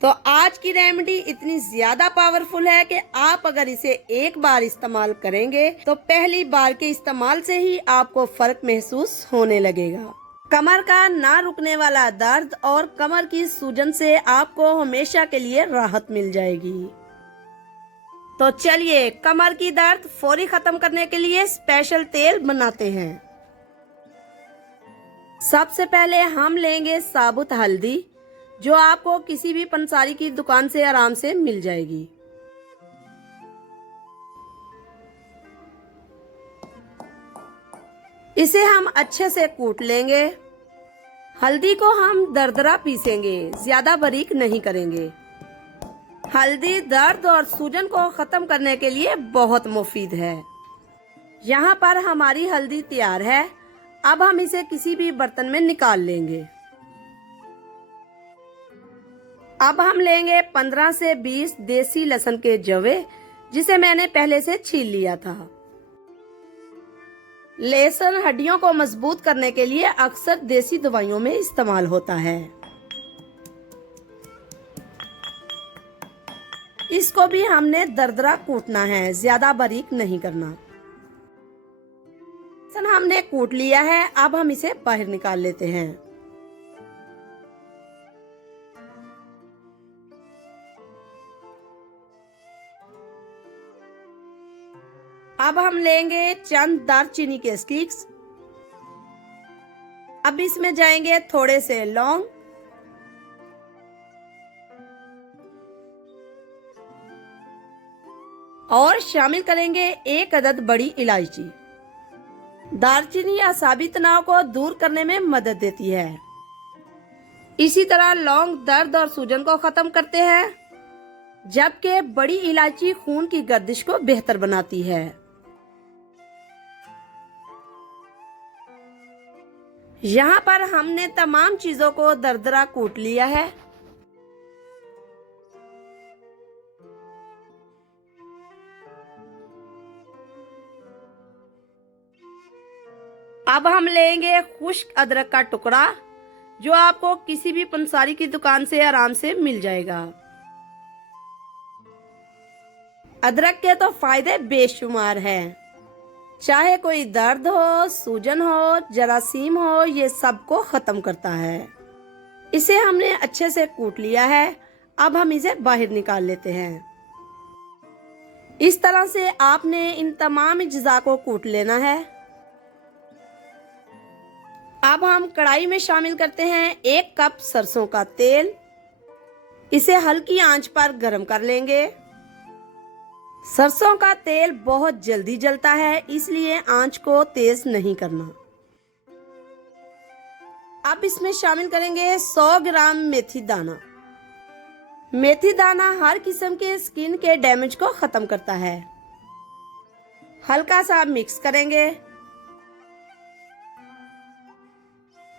तो आज की रेमेडी इतनी ज्यादा पावरफुल है कि आप अगर इसे एक बार इस्तेमाल करेंगे तो पहली बार के इस्तेमाल से ही आपको फर्क महसूस होने लगेगा। कमर का ना रुकने वाला दर्द और कमर की सूजन से आपको हमेशा के लिए राहत मिल जाएगी। तो चलिए कमर की दर्द फौरी खत्म करने के लिए स्पेशल तेल बनाते हैं। सबसे पहले हम लेंगे साबुत हल्दी, जो आपको किसी भी पंसारी की दुकान से आराम से मिल जाएगी। इसे हम अच्छे से कूट लेंगे। हल्दी को हम दरदरा पीसेंगे, ज्यादा बारीक नहीं करेंगे। हल्दी दर्द और सूजन को खत्म करने के लिए बहुत मुफीद है। यहाँ पर हमारी हल्दी तैयार है। अब हम इसे किसी भी बर्तन में निकाल लेंगे। अब हम लेंगे 15 से 20 देसी लहसुन के जवे, जिसे मैंने पहले से छील लिया था। लहसुन हड्डियों को मजबूत करने के लिए अक्सर देसी दवाइयों में इस्तेमाल होता है। इसको भी हमने दरदरा कूटना है, ज्यादा बारीक नहीं करना। लहसुन हमने कूट लिया है। अब हम इसे बाहर निकाल लेते हैं। अब हम लेंगे चंद दालचीनी के स्टिक्स। अब इसमें जाएंगे थोड़े से लौंग, और शामिल करेंगे 1 अदद बड़ी इलायची। दालचीनी असाबी तनाव को दूर करने में मदद देती है। इसी तरह लौंग दर्द और सूजन को खत्म करते हैं, जबकि बड़ी इलायची खून की गर्दिश को बेहतर बनाती है। यहाँ पर हमने तमाम चीजों को दरदरा कूट लिया है। अब हम लेंगे खुश्क अदरक का टुकड़ा, जो आपको किसी भी पंसारी की दुकान से आराम से मिल जाएगा। अदरक के तो फायदे बेशुमार हैं। चाहे कोई दर्द हो, सूजन हो, जरासीम हो, ये सबको खत्म करता है। इसे हमने अच्छे से कूट लिया है। अब हम इसे बाहर निकाल लेते हैं। इस तरह से आपने इन तमाम अज्जा को कूट लेना है। अब हम कढ़ाई में शामिल करते हैं 1 कप सरसों का तेल। इसे हल्की आंच पर गरम कर लेंगे। सरसों का तेल बहुत जल्दी जलता है, इसलिए आंच को तेज नहीं करना। अब इसमें शामिल करेंगे 100 ग्राम मेथी दाना। मेथी दाना हर किस्म के स्किन के डैमेज को खत्म करता है। हल्का सा मिक्स करेंगे।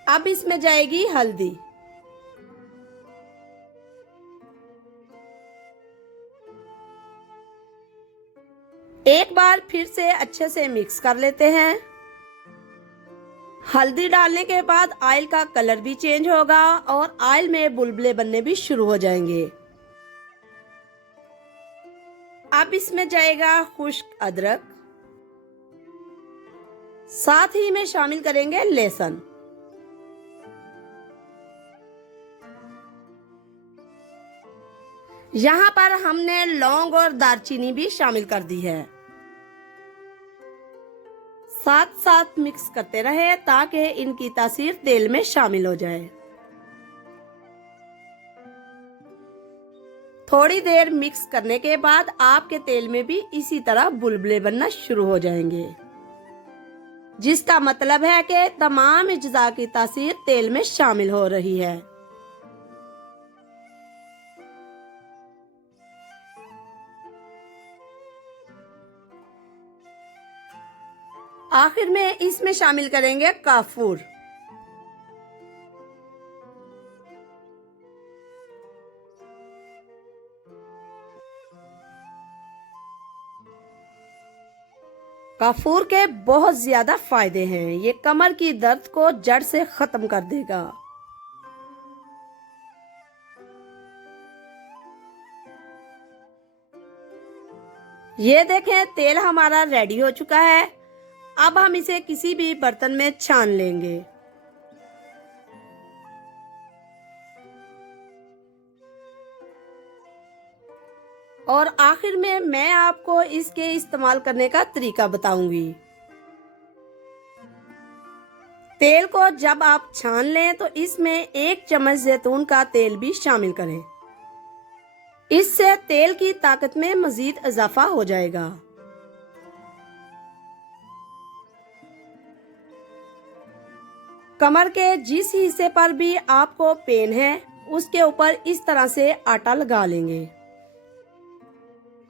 अब इसमें जाएगी हल्दी। एक बार फिर से अच्छे से मिक्स कर लेते हैं। हल्दी डालने के बाद ऑयल का कलर भी चेंज होगा और ऑयल में बुलबुले बनने भी शुरू हो जाएंगे। अब इसमें जाएगा खुश्क अदरक। साथ ही में शामिल करेंगे लहसुन। यहाँ पर हमने लौंग और दालचीनी भी शामिल कर दी है। साथ साथ मिक्स करते रहे ताकि इनकी तासीर तेल में शामिल हो जाए। थोड़ी देर मिक्स करने के बाद आपके तेल में भी इसी तरह बुलबुले बनना शुरू हो जाएंगे, जिसका मतलब है कि तमाम अज्जा की तासीर तेल में शामिल हो रही है। आखिर में इसमें शामिल करेंगे काफूर। काफूर के बहुत ज्यादा फायदे हैं। ये कमर की दर्द को जड़ से खत्म कर देगा। ये देखें, तेल हमारा रेडी हो चुका है। अब हम इसे किसी भी बर्तन में छान लेंगे। और आखिर में मैं आपको इसके इस्तेमाल करने का तरीका बताऊंगी। तेल को जब आप छान लें तो इसमें 1 चम्मच जैतून का तेल भी शामिल करें। इससे तेल की ताकत में मजीद इजाफा हो जाएगा। कमर के जिस हिस्से पर भी आपको पेन है उसके ऊपर इस तरह से आटा लगा लेंगे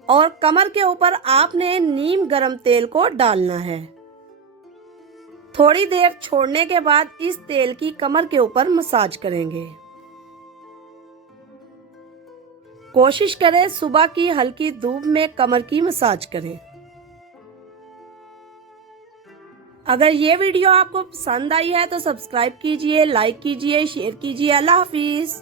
और कमर के ऊपर आपने नीम गरम तेल को डालना है। थोड़ी देर छोड़ने के बाद इस तेल की कमर के ऊपर मसाज करेंगे। कोशिश करें सुबह की हल्की धूप में कमर की मसाज करें। अगर ये वीडियो आपको पसंद आई है तो सब्सक्राइब कीजिए, लाइक कीजिए, शेयर कीजिए। अल्लाह हाफिज।